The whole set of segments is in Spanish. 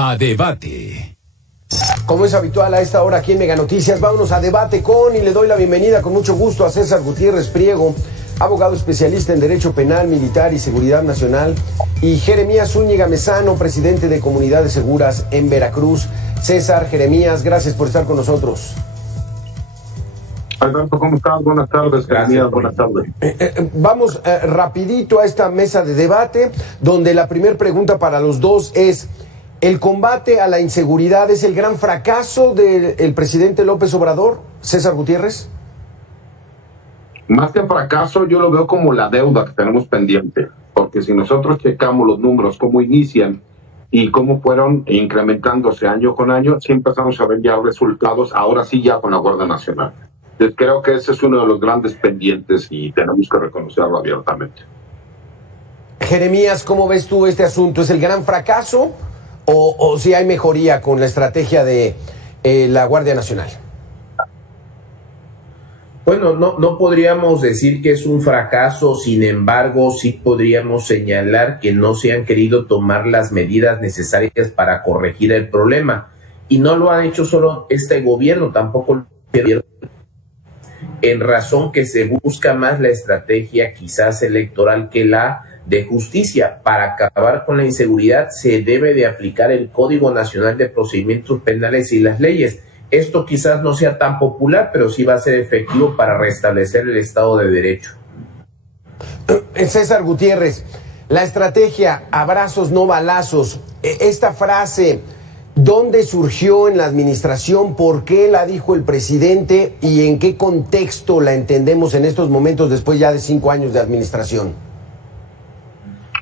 A debate. Como es habitual a esta hora aquí en Mega Noticias, vámonos a debate con, y le doy la bienvenida con mucho gusto a César Gutiérrez Priego, abogado especialista en Derecho Penal, Militar y Seguridad Nacional, y Jeremías Zúñiga Mezano, presidente de Comunidades Seguras en Veracruz. César, Jeremías, gracias por estar con nosotros. Alberto, ¿cómo estás? Buenas tardes. Jeremías, buenas tardes. Vamos rapidito a esta mesa de debate, donde la primera pregunta para los dos es: ¿el combate a la inseguridad es el gran fracaso del presidente López Obrador? César Gutiérrez. Más que fracaso, yo lo veo como la deuda que tenemos pendiente, porque si nosotros checamos los números, cómo inician y cómo fueron incrementándose año con año, sí empezamos a ver ya resultados, ahora sí ya con la Guardia Nacional. Entonces creo que ese es uno de los grandes pendientes y tenemos que reconocerlo abiertamente. Jeremías, ¿cómo ves tú este asunto? ¿Es el gran fracaso o si hay mejoría con la estrategia de la Guardia Nacional? Bueno, no podríamos decir que es un fracaso, sin embargo, sí podríamos señalar que no se han querido tomar las medidas necesarias para corregir el problema. Y no lo ha hecho solo este gobierno, tampoco el gobierno, en razón que se busca más la estrategia quizás electoral que la de justicia. Para acabar con la inseguridad se debe de aplicar el Código Nacional de Procedimientos Penales y las leyes. Esto quizás no sea tan popular, pero sí va a ser efectivo para restablecer el Estado de Derecho. César Gutiérrez, la estrategia abrazos no balazos, esta frase, ¿dónde surgió en la administración? ¿Por qué la dijo el presidente? ¿Y en qué contexto la entendemos en estos momentos después ya de 5 años de administración?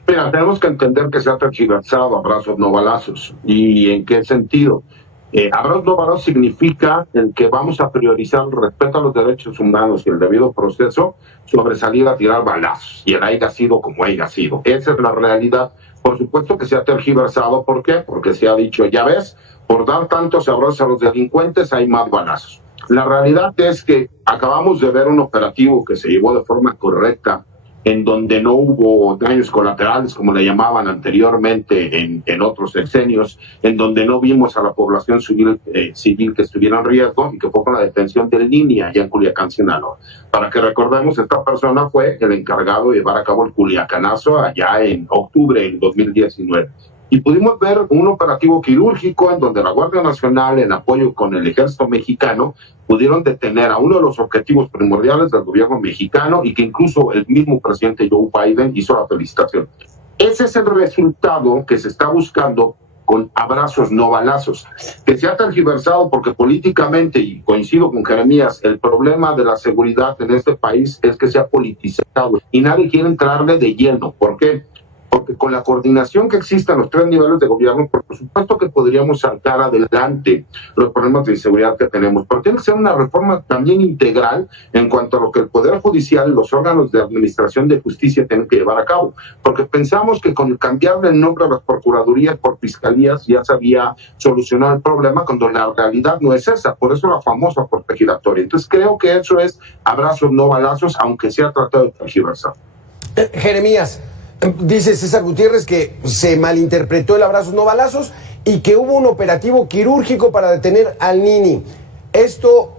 Mira, tenemos que entender que se ha tergiversado abrazos no balazos. ¿Y en qué sentido? Abrazos no balazos significa el que vamos a priorizar el respeto a los derechos humanos y el debido proceso sobre salir a tirar balazos, y el haya sido como haya sido. Esa es la realidad. Por supuesto que se ha tergiversado. ¿Por qué? Porque se ha dicho, ya ves, por dar tantos abrazos a los delincuentes hay más balazos. La realidad es que acabamos de ver un operativo que se llevó de forma correcta, en donde no hubo daños colaterales, como le llamaban anteriormente en otros sexenios, en donde no vimos a la población civil que estuviera en riesgo, y que fue con la detención del Nini allá en Culiacán, Sinaloa. Para que recordemos, esta persona fue el encargado de llevar a cabo el Culiacanazo allá en octubre del 2019. Y pudimos ver un operativo quirúrgico en donde la Guardia Nacional, en apoyo con el Ejército Mexicano, pudieron detener a uno de los objetivos primordiales del gobierno mexicano, y que incluso el mismo presidente Joe Biden hizo la felicitación. Ese es el resultado que se está buscando con abrazos no balazos, que se ha tergiversado porque políticamente, y coincido con Jeremías, el problema de la seguridad en este país es que se ha politizado y nadie quiere entrarle de lleno. ¿Por qué? Porque con la coordinación que existe en los 3 niveles de gobierno, por supuesto que podríamos sacar adelante los problemas de inseguridad que tenemos, pero tiene que ser una reforma también integral en cuanto a lo que el Poder Judicial y los órganos de administración de justicia tienen que llevar a cabo, porque pensamos que con cambiarle el nombre a las procuradurías por fiscalías ya se había solucionado el problema, cuando la realidad no es esa. Por eso la famosa puerta giratoria. Entonces creo que eso es abrazos no balazos, aunque sea tratado de tergiversar. Jeremías, dice César Gutiérrez que se malinterpretó el abrazos no balazos y que hubo un operativo quirúrgico para detener al Nini. Esto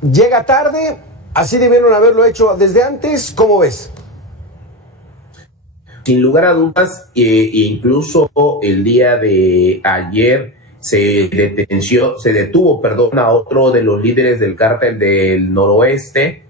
llega tarde, así debieron haberlo hecho desde antes. ¿Cómo ves? Sin lugar a dudas, incluso el día de ayer se detuvo a otro de los líderes del cártel del Noroeste,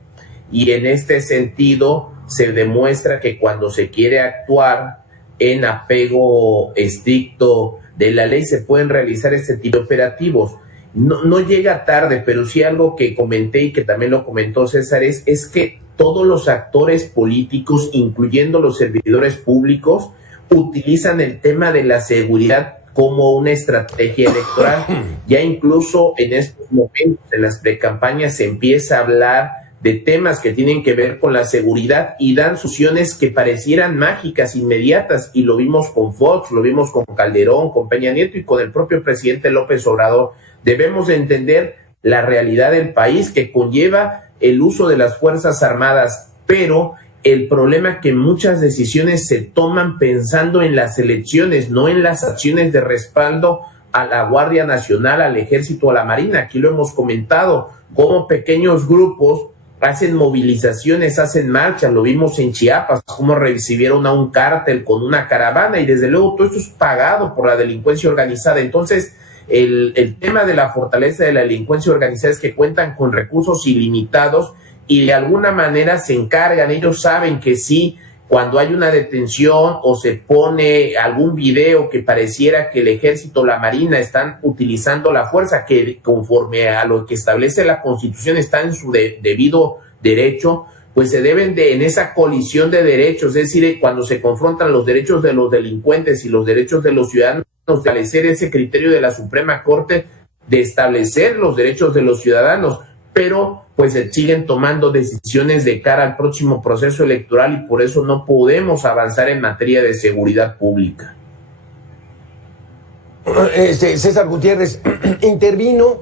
y en este sentido se demuestra que cuando se quiere actuar en apego estricto de la ley se pueden realizar este tipo de operativos. No llega tarde, pero sí algo que comenté y que también lo comentó César es que todos los actores políticos, incluyendo los servidores públicos, utilizan el tema de la seguridad como una estrategia electoral. Ya incluso en estos momentos, en las precampañas, se empieza a hablar de temas que tienen que ver con la seguridad y dan soluciones que parecieran mágicas, inmediatas, y lo vimos con Fox, lo vimos con Calderón, con Peña Nieto y con el propio presidente López Obrador. Debemos de entender la realidad del país, que conlleva el uso de las Fuerzas Armadas, pero El problema es que muchas decisiones se toman pensando en las elecciones, no en las acciones de respaldo a la Guardia Nacional, al Ejército, a la Marina. Aquí lo hemos comentado, cómo pequeños grupos hacen movilizaciones, hacen marchas, lo vimos en Chiapas, cómo recibieron a un cártel con una caravana, y desde luego todo esto es pagado por la delincuencia organizada. Entonces, el tema de la fortaleza de la delincuencia organizada es que cuentan con recursos ilimitados y de alguna manera se encargan, ellos saben que sí, cuando hay una detención o se pone algún video que pareciera que el Ejército o la Marina están utilizando la fuerza, que conforme a lo que establece la Constitución está en su debido derecho, pues se deben de, en esa colisión de derechos, es decir, cuando se confrontan los derechos de los delincuentes y los derechos de los ciudadanos, establecer ese criterio de la Suprema Corte de establecer los derechos de los ciudadanos, pero pues se siguen tomando decisiones de cara al próximo proceso electoral y por eso no podemos avanzar en materia de seguridad pública. César Gutiérrez, intervino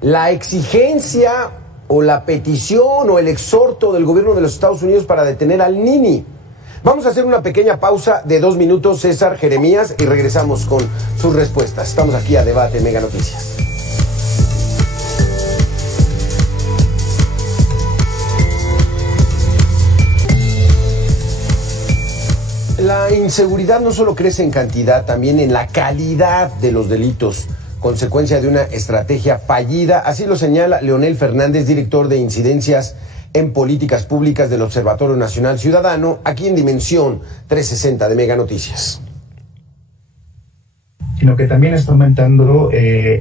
la exigencia o la petición o el exhorto del gobierno de los Estados Unidos para detener al Nini. Vamos a hacer una pequeña pausa de 2 minutos, César, Jeremías, y regresamos con sus respuestas. Estamos aquí a Debate Mega Noticias. La inseguridad no solo crece en cantidad, también en la calidad de los delitos, consecuencia de una estrategia fallida. Así lo señala Leonel Fernández, director de incidencias en políticas públicas del Observatorio Nacional Ciudadano, aquí en Dimensión 360 de Mega Noticias. Sino que también está aumentando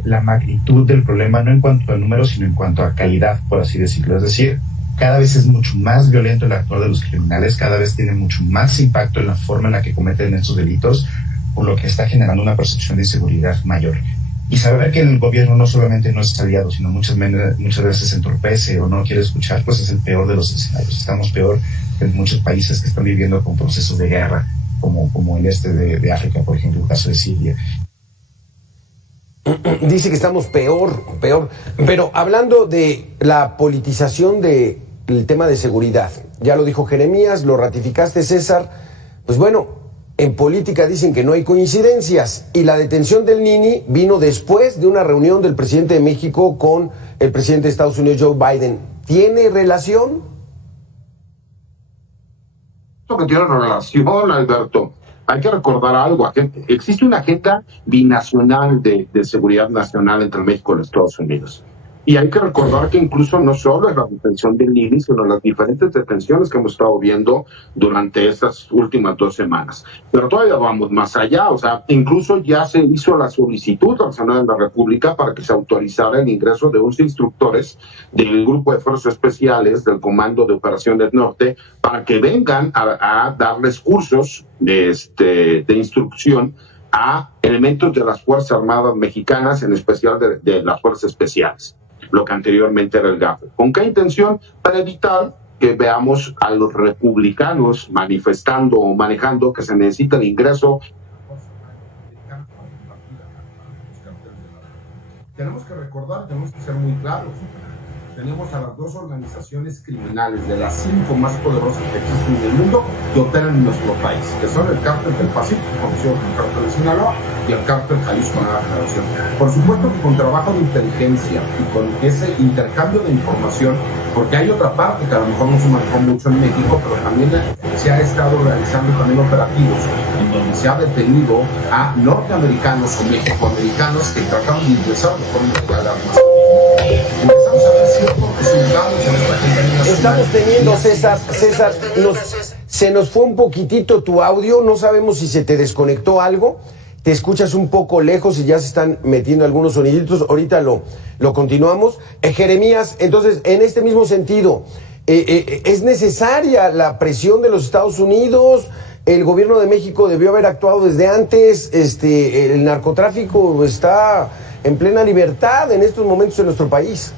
la magnitud del problema, no en cuanto a números, sino en cuanto a calidad, por así decirlo. Es decir, cada vez es mucho más violento el actuar de los criminales, cada vez tiene mucho más impacto en la forma en la que cometen estos delitos, por lo que está generando una percepción de inseguridad mayor. Y saber que el gobierno no solamente no es aliado, sino muchas veces entorpece o no quiere escuchar, pues es el peor de los escenarios. Estamos peor que en muchos países que están viviendo con procesos de guerra, como el este de África, por ejemplo, el caso de Siria. Dice que estamos peor. Pero hablando de la politización del tema de seguridad, ya lo dijo Jeremías, lo ratificaste, César, pues bueno, en política dicen que no hay coincidencias y la detención del Nini vino después de una reunión del presidente de México con el presidente de Estados Unidos, Joe Biden. ¿Tiene relación? Que tiene relación, Alberto. Hay que recordar algo. Existe una agenda binacional de seguridad nacional entre México y los Estados Unidos. Y hay que recordar que incluso no solo es la detención del Nini, sino las diferentes detenciones que hemos estado viendo durante estas últimas 2 semanas. Pero todavía vamos más allá, o sea, incluso ya se hizo la solicitud al Senado de la República para que se autorizara el ingreso de 11 instructores del Grupo de Fuerzas Especiales del Comando de Operaciones Norte para que vengan a darles cursos de instrucción a elementos de las Fuerzas Armadas mexicanas, en especial de las Fuerzas Especiales, lo que anteriormente era el GAFE. ¿Con qué intención? Para evitar que veamos a los republicanos manifestando o manejando que se necesita el ingreso. Tenemos que recordar, tenemos que ser muy claros. Tenemos a las 2 organizaciones criminales de las 5 más poderosas que existen en el mundo que operan en nuestro país, que son el Cártel del Pacífico, conocido como el Cártel de Sinaloa, y el Cártel Jalisco Nueva Generación. Por supuesto que con trabajo de inteligencia y con ese intercambio de información, porque hay otra parte que a lo mejor no se marcó mucho en México, pero también se ha estado realizando también operativos en donde se ha detenido a norteamericanos o mexicoamericanos que trataban de ingresar de forma ilegal armas. Empezamos a ver ciertos resultados en esta agenda. Estamos teniendo, César, se nos fue un poquitito tu audio, no sabemos si se te desconectó algo, te escuchas un poco lejos y ya se están metiendo algunos soniditos, ahorita lo continuamos. Jeremías, entonces, en este mismo sentido, ¿es necesaria la presión de los Estados Unidos? El gobierno de México debió haber actuado desde antes, el narcotráfico está en plena libertad en estos momentos en nuestro país.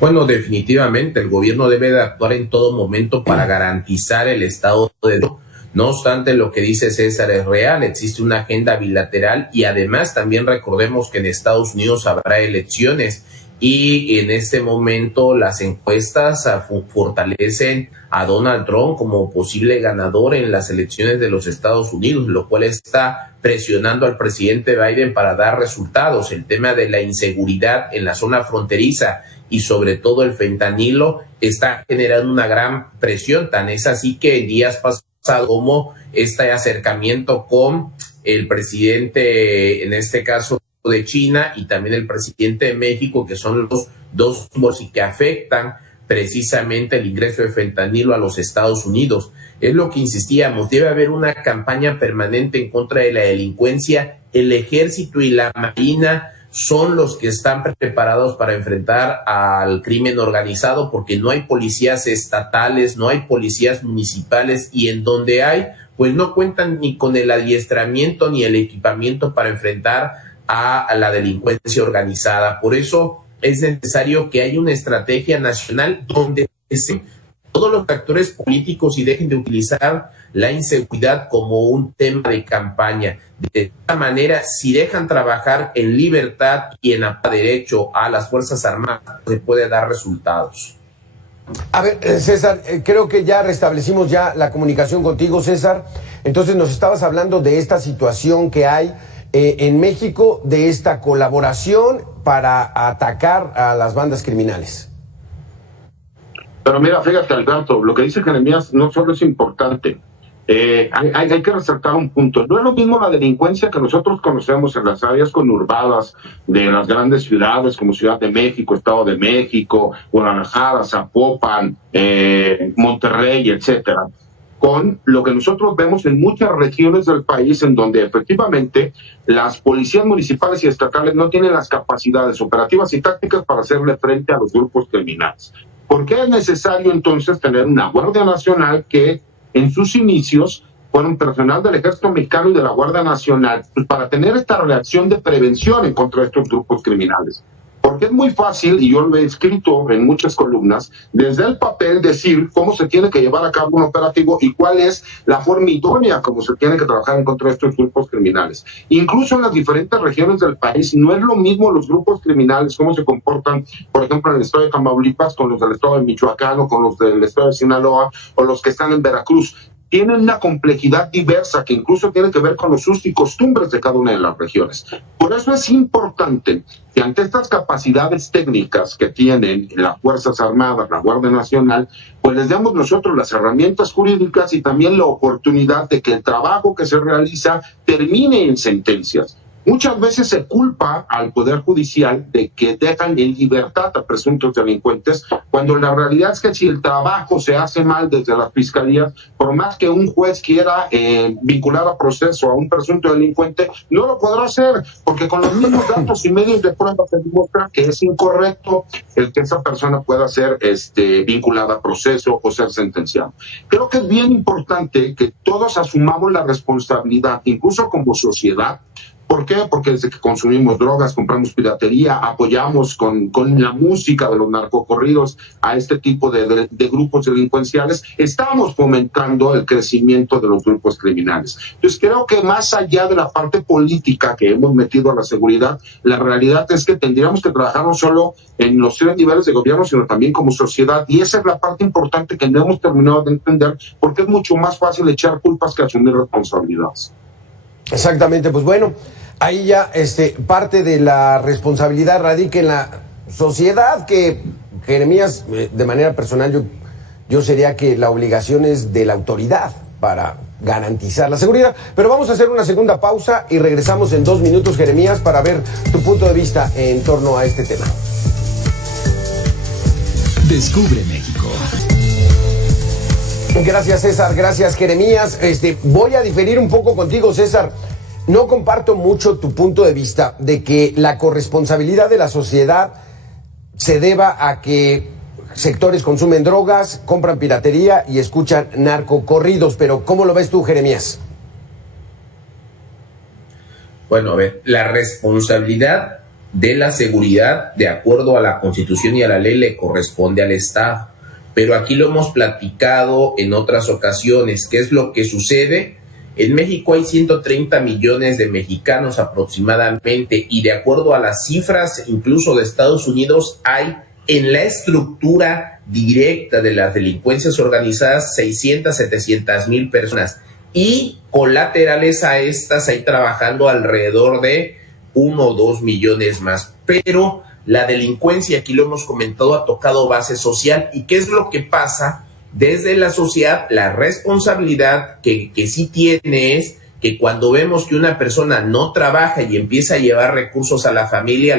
Bueno, definitivamente el gobierno debe de actuar en todo momento para garantizar el Estado de Derecho. No obstante, lo que dice César es real, existe una agenda bilateral y además también recordemos que en Estados Unidos habrá elecciones y en este momento las encuestas fortalecen a Donald Trump como posible ganador en las elecciones de los Estados Unidos, lo cual está presionando al presidente Biden para dar resultados. El tema de la inseguridad en la zona fronteriza y sobre todo el fentanilo está generando una gran presión, tan es así que en días pasados como este acercamiento con el presidente, en este caso de China, y también el presidente de México, que son los dos y que afectan precisamente el ingreso de fentanilo a los Estados Unidos. Es lo que insistíamos, debe haber una campaña permanente en contra de la delincuencia. El ejército y la marina son los que están preparados para enfrentar al crimen organizado, porque no hay policías estatales, no hay policías municipales, y en donde hay, pues no cuentan ni con el adiestramiento ni el equipamiento para enfrentar a la delincuencia organizada. Por eso es necesario que haya una estrategia nacional donde todos los actores políticos y dejen de utilizar la inseguridad como un tema de campaña. De esta manera, si dejan trabajar en libertad y en derecho a las Fuerzas Armadas, se puede dar resultados. A ver, César, creo que ya restablecimos ya la comunicación contigo, César. Entonces nos estabas hablando de esta situación que hay en México, de esta colaboración para atacar a las bandas criminales. Pero mira, fíjate, Alberto, lo que dice Jeremías no solo es importante, hay que resaltar un punto. No es lo mismo la delincuencia que nosotros conocemos en las áreas conurbadas de las grandes ciudades como Ciudad de México, Estado de México, Guadalajara, Zapopan, Monterrey, etcétera, con lo que nosotros vemos en muchas regiones del país, en donde efectivamente las policías municipales y estatales no tienen las capacidades operativas y tácticas para hacerle frente a los grupos criminales. ¿Por qué es necesario entonces tener una Guardia Nacional que en sus inicios fueron personal del Ejército Mexicano y de la Guardia Nacional, pues para tener esta reacción de prevención en contra de estos grupos criminales? Porque es muy fácil, y yo lo he escrito en muchas columnas, desde el papel decir cómo se tiene que llevar a cabo un operativo y cuál es la forma idónea como se tiene que trabajar en contra de estos grupos criminales. Incluso en las diferentes regiones del país no es lo mismo los grupos criminales, cómo se comportan, por ejemplo, en el estado de Tamaulipas, con los del estado de Michoacán, o con los del estado de Sinaloa, o los que están en Veracruz. Tienen una complejidad diversa que incluso tiene que ver con los usos y costumbres de cada una de las regiones. Por eso es importante que ante estas capacidades técnicas que tienen las Fuerzas Armadas, la Guardia Nacional, pues les damos nosotros las herramientas jurídicas y también la oportunidad de que el trabajo que se realiza termine en sentencias. Muchas veces se culpa al Poder Judicial de que dejan en libertad a presuntos delincuentes, cuando la realidad es que si el trabajo se hace mal desde las fiscalías, por más que un juez quiera vincular a proceso a un presunto delincuente, no lo podrá hacer, porque con los mismos datos y medios de prueba se demuestra que es incorrecto el que esa persona pueda ser vinculada a proceso o ser sentenciado. Creo que es bien importante que todos asumamos la responsabilidad, incluso como sociedad. ¿Por qué? Porque desde que consumimos drogas, compramos piratería, apoyamos con la música de los narcocorridos a este tipo de grupos delincuenciales, estamos fomentando el crecimiento de los grupos criminales. Entonces creo que más allá de la parte política que hemos metido a la seguridad, la realidad es que tendríamos que trabajar no solo en los 3 niveles de gobierno, sino también como sociedad, y esa es la parte importante que no hemos terminado de entender, porque es mucho más fácil echar culpas que asumir responsabilidades. Exactamente, pues bueno, ahí ya parte de la responsabilidad radica en la sociedad, que Jeremías, de manera personal, yo sería que la obligación es de la autoridad para garantizar la seguridad. Pero vamos a hacer una segunda pausa y regresamos en 2 minutos, Jeremías, para ver tu punto de vista en torno a este tema. Descubre México. Gracias, César. Gracias, Jeremías. Voy a diferir un poco contigo, César. No comparto mucho tu punto de vista de que la corresponsabilidad de la sociedad se deba a que sectores consumen drogas, compran piratería y escuchan narcocorridos. Pero ¿cómo lo ves tú, Jeremías? Bueno, a ver, la responsabilidad de la seguridad, de acuerdo a la Constitución y a la ley, le corresponde al Estado. Pero aquí lo hemos platicado en otras ocasiones. ¿Qué es lo que sucede? En México hay 130 millones de mexicanos aproximadamente, y de acuerdo a las cifras incluso de Estados Unidos, hay en la estructura directa de las delincuencias organizadas 600, 700 mil personas, y colaterales a estas hay trabajando alrededor de 1 o 2 millones más. Pero la delincuencia, aquí lo hemos comentado, ha tocado base social. ¿Y qué es lo que pasa? Desde la sociedad, la responsabilidad que sí tiene es que cuando vemos que una persona no trabaja y empieza a llevar recursos a la familia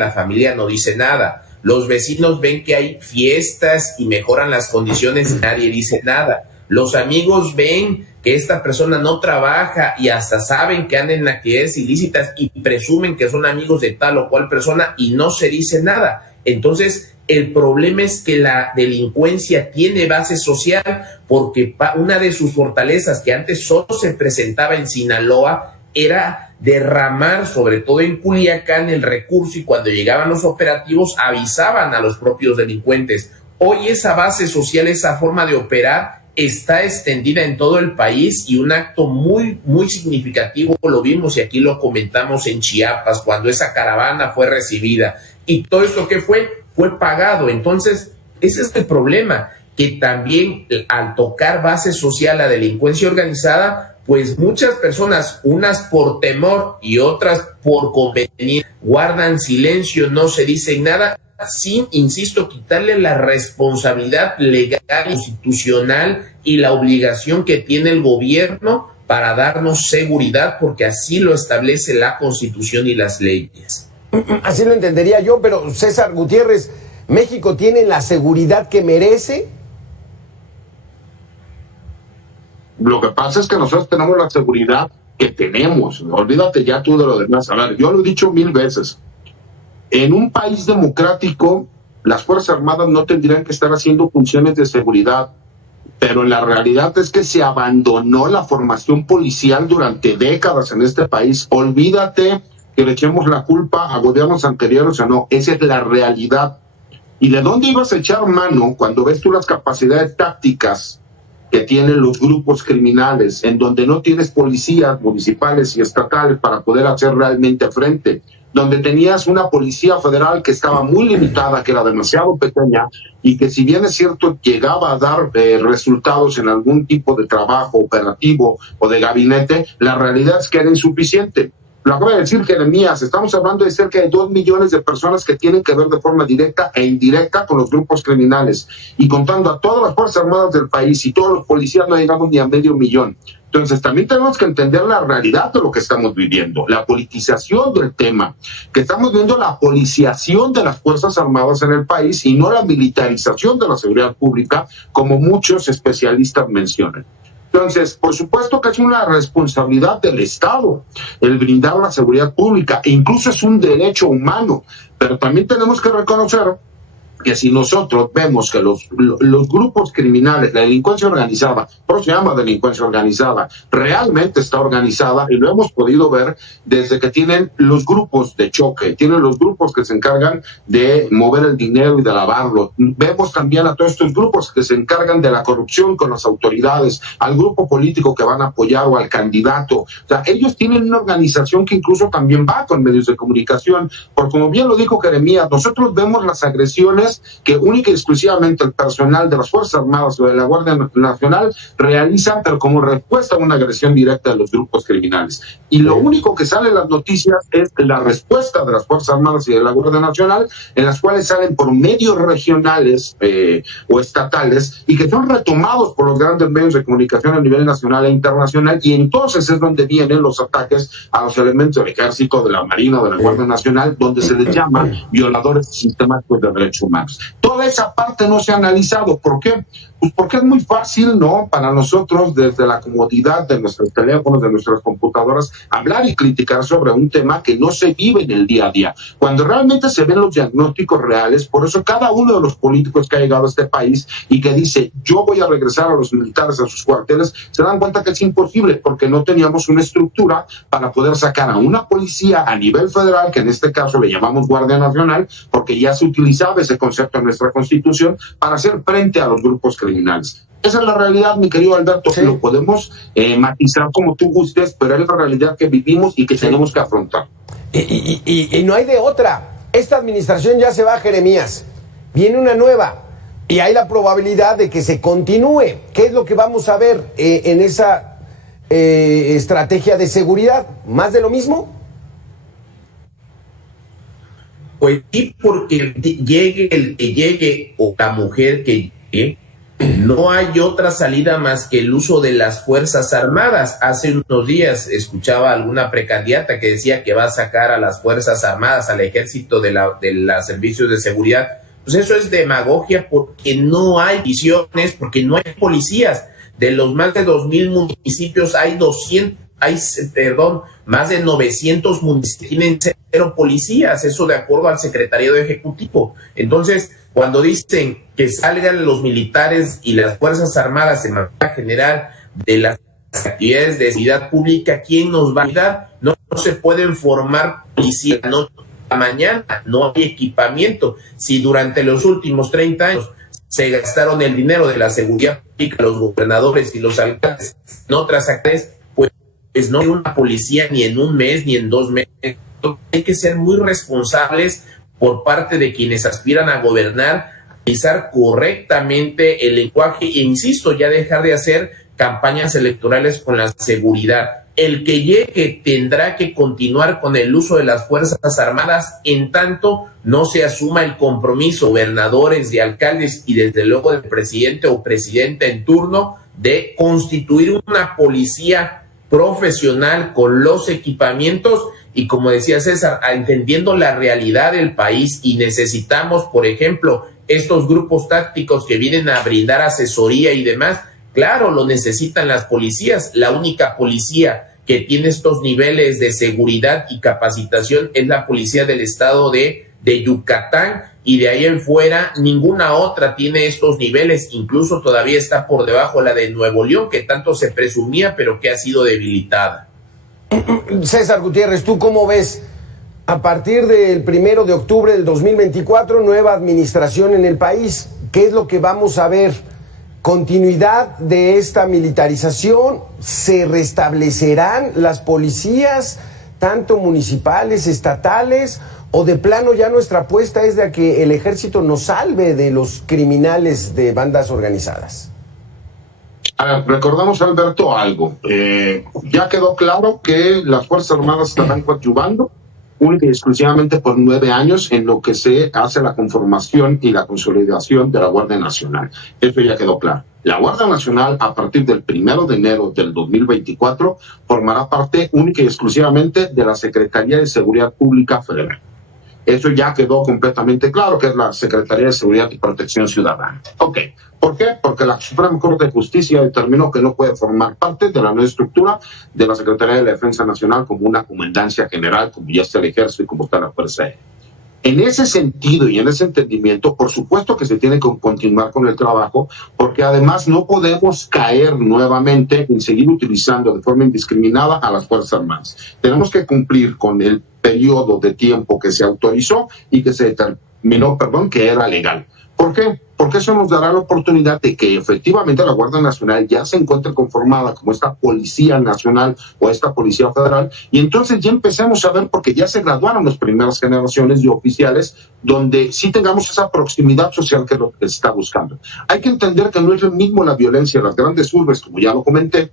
no dice nada. Los vecinos ven que hay fiestas y mejoran las condiciones y nadie dice nada. Los amigos ven que esta persona no trabaja y hasta saben que andan en actividades ilícitas y presumen que son amigos de tal o cual persona y no se dice nada. Entonces, el problema es que la delincuencia tiene base social, porque una de sus fortalezas, que antes solo se presentaba en Sinaloa, era derramar, sobre todo en Culiacán, el recurso, y cuando llegaban los operativos avisaban a los propios delincuentes. Hoy esa base social, esa forma de operar, está extendida en todo el país, y un acto muy, muy significativo lo vimos y aquí lo comentamos en Chiapas, cuando esa caravana fue recibida. Y todo esto que fue pagado. Entonces, ese es el problema, que también al tocar base social la delincuencia organizada, pues muchas personas, unas por temor y otras por conveniencia, guardan silencio, no se dicen nada, sin, insisto, quitarle la responsabilidad legal, institucional y la obligación que tiene el gobierno para darnos seguridad, porque así lo establece la Constitución y las leyes. Así lo entendería yo, pero César Gutiérrez, ¿México tiene la seguridad que merece? Lo que pasa es que nosotros tenemos la seguridad que tenemos. Olvídate ya tú de lo demás. A ver, yo lo he dicho 1000 veces. En un país democrático, las Fuerzas Armadas no tendrían que estar haciendo funciones de seguridad, pero la realidad es que se abandonó la formación policial durante décadas en este país. Olvídate que le echemos la culpa a gobiernos anteriores o no, esa es la realidad. ¿Y de dónde ibas a echar mano cuando ves tú las capacidades tácticas que tienen los grupos criminales, en donde no tienes policías municipales y estatales para poder hacer realmente frente? Donde tenías una policía federal que estaba muy limitada, que era demasiado pequeña, y que, si bien es cierto, llegaba a dar resultados en algún tipo de trabajo operativo o de gabinete, la realidad es que era insuficiente. Lo acaba de decir Jeremías, estamos hablando de cerca de 2 millones de personas que tienen que ver de forma directa e indirecta con los grupos criminales. Y contando a todas las Fuerzas Armadas del país y todos los policías, no llegamos ni a 500,000. Entonces también tenemos que entender la realidad de lo que estamos viviendo, la politización del tema, que estamos viendo la policiación de las Fuerzas Armadas en el país y no la militarización de la seguridad pública, como muchos especialistas mencionan. Entonces, por supuesto que es una responsabilidad del Estado el brindar la seguridad pública, e incluso es un derecho humano, pero también tenemos que reconocer que si nosotros vemos que los grupos criminales, la delincuencia organizada, por eso se llama delincuencia organizada, realmente está organizada, y lo hemos podido ver desde que tienen los grupos de choque, tienen los grupos que se encargan de mover el dinero y de lavarlo. Vemos también a todos estos grupos que se encargan de la corrupción con las autoridades, al grupo político que van a apoyar o al candidato. O sea, ellos tienen una organización que incluso también va con medios de comunicación, porque como bien lo dijo Jeremías, nosotros vemos las agresiones que única y exclusivamente el personal de las Fuerzas Armadas o de la Guardia Nacional realizan, pero como respuesta a una agresión directa de los grupos criminales. Y lo único que sale en las noticias es la respuesta de las Fuerzas Armadas y de la Guardia Nacional, en las cuales salen por medios regionales o estatales, y que son retomados por los grandes medios de comunicación a nivel nacional e internacional, y entonces es donde vienen los ataques a los elementos del Ejército, de la Marina, de la Guardia Nacional, donde se les llama violadores sistemáticos de derechos humanos. Toda esa parte no se ha analizado. ¿Por qué? Pues porque es muy fácil, ¿no?, para nosotros, desde la comodidad de nuestros teléfonos, de nuestras computadoras, hablar y criticar sobre un tema que no se vive en el día a día. Cuando realmente se ven los diagnósticos reales, por eso cada uno de los políticos que ha llegado a este país y que dice, yo voy a regresar a los militares a sus cuarteles, se dan cuenta que es imposible, porque no teníamos una estructura para poder sacar a una policía a nivel federal, que en este caso le llamamos Guardia Nacional, porque ya se utilizaba ese concepto en nuestra Constitución, para hacer frente a los grupos criminales. criminales. Esa es la realidad, mi querido Alberto. Sí. Lo podemos matizar como tú gustes, pero es la realidad que vivimos y que tenemos que afrontar. Y no hay de otra. Esta administración ya se va, Jeremías. Viene una nueva. Y hay la probabilidad de que se continúe. ¿Qué es lo que vamos a ver en esa estrategia de seguridad? ¿Más de lo mismo? Pues sí, porque el que llegue o la mujer que llegue, no hay otra salida más que el uso de las Fuerzas Armadas. Hace unos días escuchaba alguna precandidata que decía que va a sacar a las Fuerzas Armadas, al ejército de los servicios de seguridad. Pues eso es demagogia, porque no hay visiones, porque no hay policías. De los más de 2,000 municipios hay más de 900 municipios tienen 0 policías, eso de acuerdo al Secretariado Ejecutivo. Entonces, cuando dicen que salgan los militares y las Fuerzas Armadas en manera general de las actividades de seguridad pública, ¿quién nos va a ayudar? No se pueden formar policías, no mañana, no hay equipamiento. Si durante los últimos 30 años se gastaron el dinero de la seguridad pública, los gobernadores y los alcaldes en otras actividades, pues no hay una policía ni en un mes ni en 2 meses. Hay que ser muy responsables por parte de quienes aspiran a gobernar, utilizar correctamente el lenguaje e, insisto, ya dejar de hacer campañas electorales con la seguridad. El que llegue tendrá que continuar con el uso de las Fuerzas Armadas en tanto no se asuma el compromiso, gobernadores y alcaldes y desde luego del presidente o presidenta en turno, de constituir una policía profesional con los equipamientos y, como decía César, entendiendo la realidad del país, y necesitamos, por ejemplo, estos grupos tácticos que vienen a brindar asesoría y demás. Claro, lo necesitan las policías. La única policía que tiene estos niveles de seguridad y capacitación es la policía del estado de Yucatán, y de ahí en fuera ninguna otra tiene estos niveles. Incluso todavía está por debajo la de Nuevo León, que tanto se presumía, pero que ha sido debilitada. César Gutiérrez, ¿tú cómo ves? A partir del 1 de octubre del 2024, nueva administración en el país. ¿Qué es lo que vamos a ver? ¿Continuidad de esta militarización? ¿Se restablecerán las policías, tanto municipales, estatales? ¿O de plano ya nuestra apuesta es de que el ejército nos salve de los criminales de bandas organizadas? A ver, recordamos, Alberto, algo. Ya quedó claro que las Fuerzas Armadas estarán coadyuvando única y exclusivamente por 9 años en lo que se hace la conformación y la consolidación de la Guardia Nacional. Eso ya quedó claro. La Guardia Nacional, a partir del 1 de enero del 2024, formará parte única y exclusivamente de la Secretaría de Seguridad Pública Federal. Eso ya quedó completamente claro, que es la Secretaría de Seguridad y Protección Ciudadana. Ok, ¿por qué? Porque la Suprema Corte de Justicia determinó que no puede formar parte de la nueva estructura de la Secretaría de la Defensa Nacional como una comandancia general, como ya está el Ejército y como está la Fuerza Aérea. En ese sentido y en ese entendimiento, por supuesto que se tiene que continuar con el trabajo, porque además no podemos caer nuevamente en seguir utilizando de forma indiscriminada a las Fuerzas Armadas. Tenemos que cumplir con el periodo de tiempo que se autorizó y que se determinó, que era legal. ¿Por qué? Porque eso nos dará la oportunidad de que efectivamente la Guardia Nacional ya se encuentre conformada como esta Policía Nacional o esta Policía Federal, y entonces ya empecemos a ver, porque ya se graduaron las primeras generaciones de oficiales, donde sí tengamos esa proximidad social que es lo que se está buscando. Hay que entender que no es lo mismo la violencia en las grandes urbes, como ya lo comenté,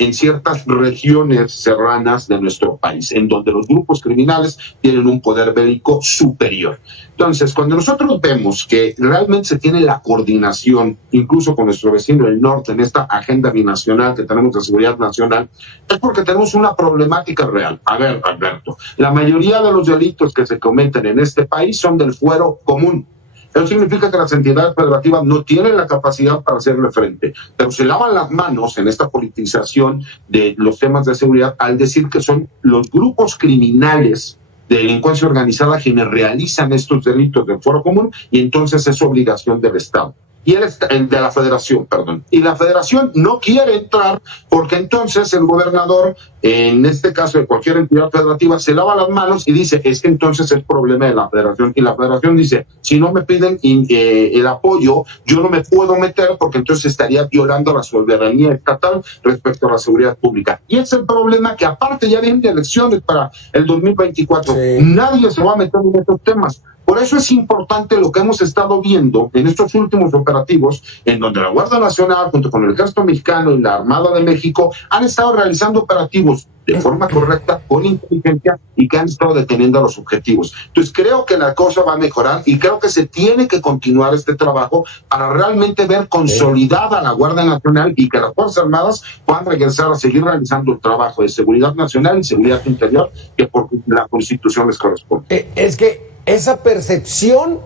en ciertas regiones serranas de nuestro país, en donde los grupos criminales tienen un poder bélico superior. Entonces, cuando nosotros vemos que realmente se tiene la coordinación, incluso con nuestro vecino del norte, en esta agenda binacional que tenemos de seguridad nacional, es porque tenemos una problemática real. A ver, Alberto, la mayoría de los delitos que se cometen en este país son del fuero común. Eso significa que las entidades federativas no tienen la capacidad para hacerle frente, pero se lavan las manos en esta politización de los temas de seguridad al decir que son los grupos criminales de delincuencia organizada quienes realizan estos delitos del fuero común, y entonces es obligación del Estado. y el de la federación, perdón. Y la federación no quiere entrar porque entonces el gobernador, en este caso de cualquier entidad federativa, se lava las manos y dice, es que entonces es problema de la federación. Y la federación dice, si no me piden el apoyo, yo no me puedo meter porque entonces estaría violando la soberanía estatal respecto a la seguridad pública. Y es el problema que aparte ya vienen elecciones para el 2024. Sí. Nadie se va a meter en estos temas. Por eso es importante lo que hemos estado viendo en estos últimos operativos, en donde la Guardia Nacional, junto con el Ejército Mexicano y la Armada de México, han estado realizando operativos de forma correcta, con inteligencia, y que han estado deteniendo los objetivos. Entonces creo que la cosa va a mejorar y creo que se tiene que continuar este trabajo para realmente ver consolidada la Guardia Nacional y que las Fuerzas Armadas puedan regresar a seguir realizando el trabajo de seguridad nacional y seguridad interior que por la Constitución les corresponde. Es que esa percepción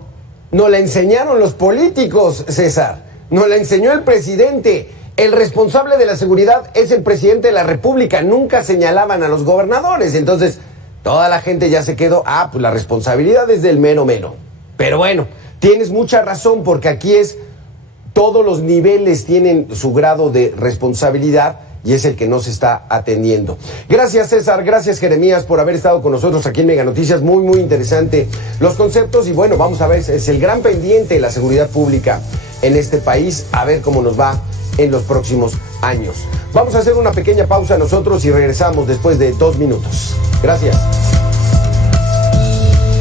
nos la enseñaron los políticos, César. Nos la enseñó el presidente. El responsable de la seguridad es el presidente de la República. Nunca señalaban a los gobernadores. Entonces, toda la gente ya se quedó, pues la responsabilidad es del mero mero. Pero bueno, tienes mucha razón, porque aquí todos los niveles tienen su grado de responsabilidad y es el que no se está atendiendo. Gracias, César, gracias, Jeremías, por haber estado con nosotros aquí en Mega Noticias. Muy, muy interesante los conceptos y bueno, vamos a ver, es el gran pendiente de la seguridad pública en este país, a ver cómo nos va en los próximos años. Vamos a hacer una pequeña pausa nosotros y regresamos después de 2 minutos. Gracias.